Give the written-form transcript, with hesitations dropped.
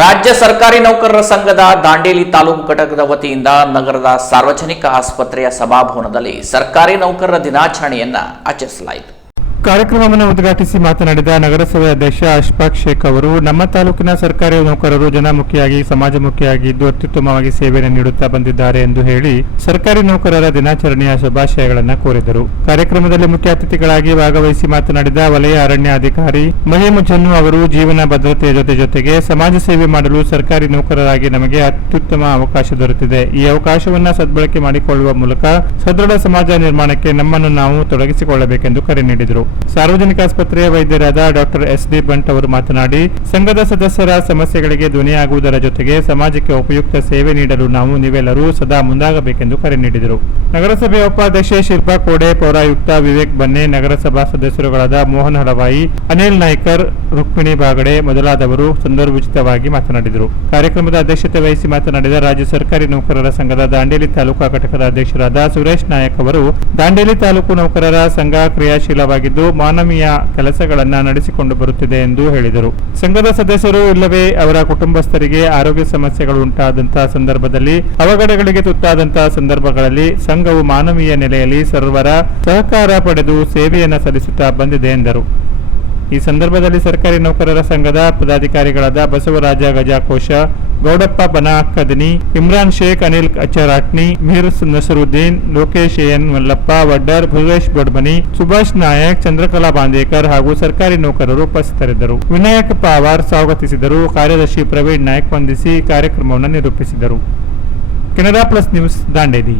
ರಾಜ್ಯ ಸರ್ಕಾರಿ ನೌಕರರ ಸಂಘದ ದಾಂಡೇಲಿ ತಾಲೂಕು ಘಟಕದ ವತಿಯಿಂದ ನಗರದ ಸಾರ್ವಜನಿಕ ಆಸ್ಪತ್ರೆಯ ಸಭಾಭವನದಲ್ಲಿ ಸರ್ಕಾರಿ ನೌಕರರ ದಿನಾಚರಣೆಯನ್ನ ಆಚರಿಸಲಾಯಿತು. ಕಾರ್ಯಕ್ರಮವನ್ನು ಉದ್ಘಾಟಿಸಿ ಮಾತನಾಡಿದ ನಗರಸಭೆ ಅಧ್ಯಕ್ಷ ಅಶ್ಫಾಕ್ ಶೇಖ್ ಅವರು, ನಮ್ಮ ತಾಲೂಕಿನ ಸರ್ಕಾರಿ ನೌಕರರು ಜನಮುಖಿಯಾಗಿ ಸಮಾಜಮುಖಿಯಾಗಿ ಇದ್ದು ಅತ್ಯುತ್ತಮವಾಗಿ ಸೇವೆಯನ್ನು ನೀಡುತ್ತಾ ಬಂದಿದ್ದಾರೆ ಎಂದು ಹೇಳಿ ಸರ್ಕಾರಿ ನೌಕರರ ದಿನಾಚರಣೆಯ ಶುಭಾಶಯಗಳನ್ನು ಕೋರಿದರು. ಕಾರ್ಯಕ್ರಮದಲ್ಲಿ ಮುಖ್ಯ ಅತಿಥಿಗಳಾಗಿ ಭಾಗವಹಿಸಿ ಮಾತನಾಡಿದ ವಲಯ ಅರಣ್ಯ ಅಧಿಕಾರಿ ಮಹಿಮುಜನ್ನು ಅವರು, ಜೀವನ ಭದ್ರತೆಯ ಜೊತೆಗೆ ಸಮಾಜ ಸೇವೆ ಮಾಡಲು ಸರ್ಕಾರಿ ನೌಕರರಾಗಿ ನಮಗೆ ಅತ್ಯುತ್ತಮ ಅವಕಾಶ ದೊರೆತಿದೆ. ಈ ಅವಕಾಶವನ್ನು ಸದ್ಬಳಕೆ ಮಾಡಿಕೊಳ್ಳುವ ಮೂಲಕ ಸದೃಢ ಸಮಾಜ ನಿರ್ಮಾಣಕ್ಕೆ ನಮ್ಮನ್ನು ನಾವು ತೊಡಗಿಸಿಕೊಳ್ಳಬೇಕೆಂದು ಕರೆ ನೀಡಿದರು. ಸಾರ್ವಜನಿಕ ಆಸ್ಪತ್ರೆಯ ವೈದ್ಯರಾದ ಡಾಕ್ಟರ್ ಎಸ್.ಡಿ. ಬಂಟ್ ಅವರು ಮಾತನಾಡಿ, ಸಂಘದ ಸದಸ್ಯರ ಸಮಸ್ಯೆಗಳಿಗೆ ಧ್ವನಿಯಾಗುವುದರ ಜೊತೆಗೆ ಸಮಾಜಕ್ಕೆ ಉಪಯುಕ್ತ ಸೇವೆ ನೀಡಲು ನೀವೆಲ್ಲರೂ ಸದಾ ಮುಂದಾಗಬೇಕೆಂದು ಕರೆ ನೀಡಿದರು. ನಗರಸಭೆಯ ಉಪಾಧ್ಯಕ್ಷೆ ಶಿಲ್ಪಾ ಕೋಡೆ, ಪೌರಾಯುಕ್ತ ವಿವೇಕ್ ಬನ್ನೆ, ನಗರಸಭಾ ಸದಸ್ಯರುಗಳಾದ ಮೋಹನ್ ಹಲವಾಯಿ, ಅನಿಲ್ ನಾಯ್ಕರ್, ರುಕ್ಮಿಣಿ ಬಾಗಡೆ ಮೊದಲಾದವರು ಸಂದರ್ಭೋಚಿತವಾಗಿ ಮಾತನಾಡಿದರು. ಕಾರ್ಯಕ್ರಮದ ಅಧ್ಯಕ್ಷತೆ ವಹಿಸಿ ಮಾತನಾಡಿದ ರಾಜ್ಯ ಸರ್ಕಾರಿ ನೌಕರರ ಸಂಘದ ದಾಂಡೇಲಿ ತಾಲೂಕಾ ಘಟಕದ ಅಧ್ಯಕ್ಷರಾದ ಸುರೇಶ್ ನಾಯಕ್ ಅವರು, ದಾಂಡೇಲಿ ತಾಲೂಕು ನೌಕರರ ಸಂಘ ಕ್ರಿಯಾಶೀಲವಾಗಿದ್ದು ಮಾನವೀಯ ಕೆಲಸಗಳನ್ನು ನಡೆಸಿಕೊಂಡು ಬರುತ್ತಿದೆ ಎಂದು ಹೇಳಿದರು. ಸಂಘದ ಸದಸ್ಯರು ಇಲ್ಲವೇ ಅವರ ಕುಟುಂಬಸ್ಥರಿಗೆ ಆರೋಗ್ಯ ಸಮಸ್ಯೆಗಳು ಉಂಟಾದಂತಹ ಸಂದರ್ಭದಲ್ಲಿ ಅವಘಡಗಳಿಗೆ ತುತ್ತಾದಂತಹ ಸಂದರ್ಭಗಳಲ್ಲಿ ಸಂಘವು ಮಾನವೀಯ ನೆಲೆಯಲ್ಲಿ ಸರ್ವರ ಸಹಕಾರ ಪಡೆದು ಸೇವೆಯನ್ನು ಸಲ್ಲಿಸುತ್ತಾ ಬಂದಿದೆ ಎಂದರು. ಈ ಸಂದರ್ಭದಲ್ಲಿ ಸರ್ಕಾರಿ ನೌಕರರ ಸಂಘದ ಪದಾಧಿಕಾರಿಗಳಾದ ಬಸವರಾಜ ಗಜಾಕೋಶ, ಗೌಡಪ್ಪ ಬನಾಕದನಿ, ಇಮ್ರಾನ್ ಶೇಖ್, ಅನಿಲ್ ಅಚ್ಚರಾಟ್ನಿ, ಮೀರ್ ನಸರುದ್ದೀನ್, ಲೋಕೇಶ್ ಎನ್ ಮಲ್ಲಪ್ಪ ವಡ್ಡರ್, ಭುವೇಶ್ ಬೊಡ್ಮನಿ, ಸುಭಾಷ್ ನಾಯಕ್, ಚಂದ್ರಕಲಾ ಬಾಂದೇಕರ್ ಹಾಗೂ ಸರ್ಕಾರಿ ನೌಕರರು ಉಪಸ್ಥಿತರಿದ್ದರು. ವಿನಾಯಕ್ ಪಾವಾರ್ ಸ್ವಾಗತಿಸಿದರು. ಕಾರ್ಯದರ್ಶಿ ಪ್ರವೀಣ್ ನಾಯಕ್ ವಂದಿಸಿ ಕಾರ್ಯಕ್ರಮವನ್ನು ನಿರೂಪಿಸಿದರು. Canara plus news Dandeli.